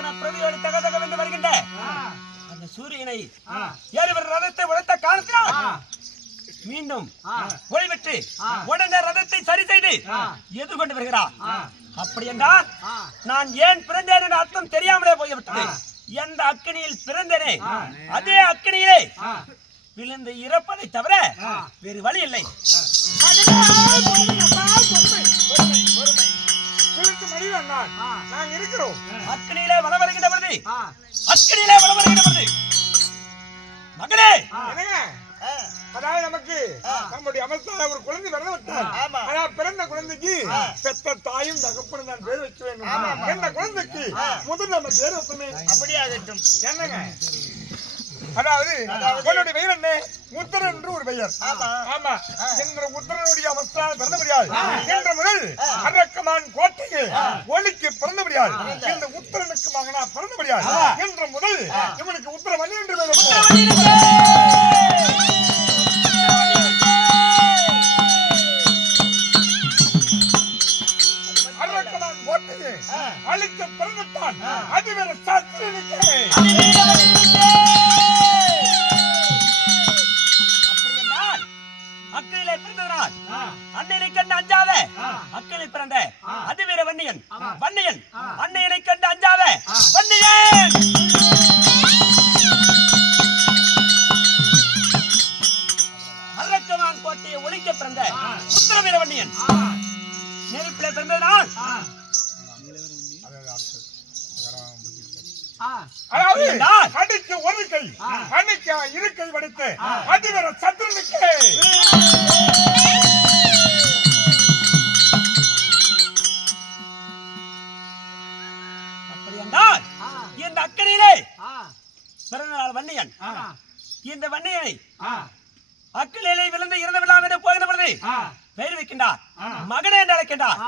சுவர்ண பிரதியோடு தகதகவென்று வருகின்ற அந்த சூரியனை ஏறிவர் ரதத்தை உழைத்த காலத்தினால் மீண்டும் ஓய்வெற்று உடனே ரதத்தை சரி செய்து எதிர்கொண்டு வருகிறார். அப்படி என்றால் நான் ஏன் பிறந்தேன் என்ற அர்த்தம் தெரியாமலே போய்விட்டது. எந்த அக்கினியில் பிறந்தேனே அதே அக்கினியிலே விழுந்து இறப்பதை தவிர வேறு வழி இல்லை. அக்கினியிலே வளம் வருகின்ற பொழுது மகளே, அதாவது நமக்கு நம்முடைய அமைச்சர் ஒரு குழந்தை பிறந்து விட்டார். ஆனா பிறந்த குழந்தைக்கு பெத்த தாயும் தகப்பனும் தான் பேர் வைக்க வேண்டும். எந்த குழந்தைக்கு முதல் நம்ம பேர் வைப்போமே. அப்படியே ஆகட்டும். என்னங்க, அதாவது உன்னுடைய பெயர் என்ன? உத்தரன் என்று ஒரு பெயர். ஆமா, என்ற உத்தரனுடைய அவஸ்தான பிறந்த முடியாது. என்ற முதல் அரக்கமான் கோட்டைக்கு ஒலிக்கு பிறந்த முடியாது. இந்த உத்தரனுக்கு மகனா பிறந்த முடியாது. என்ற முதல் இவனுக்கு உத்தரவணி என்று அரக்கமான் கோட்டைக்கு அழிக்க பிறந்துட்டான். அது வேற சாஸ்திரனுக்கு அக்கிலே பிறந்ததனால் அன்னையை கண்டு அஞ்சாத அக்கிலே பிறந்த அதிவீர வன்னியன் அன்னையை கண்டு அஞ்சாத வன்னியன். அரக்கமான் கோட்டையை ஒழிக்க பிறந்த உத்தரவீர வன்னியன் நெருப்பிலே பிறந்ததனால் அடிக்க ஒரு கை அன்னைக்கு இருக்கை வடித்து அதிவர சந்திரனுக்கு அப்படி என்றால் இந்த அக்கறையிலே பிறந்தநாள் வன்னியன் இந்த வன்னியனை அக்கிலே விழுந்து இறந்து விழாம் என்று போகிற பொழுது பெயர் வைக்கின்றார், மகனே என்று அழைக்கின்றார்.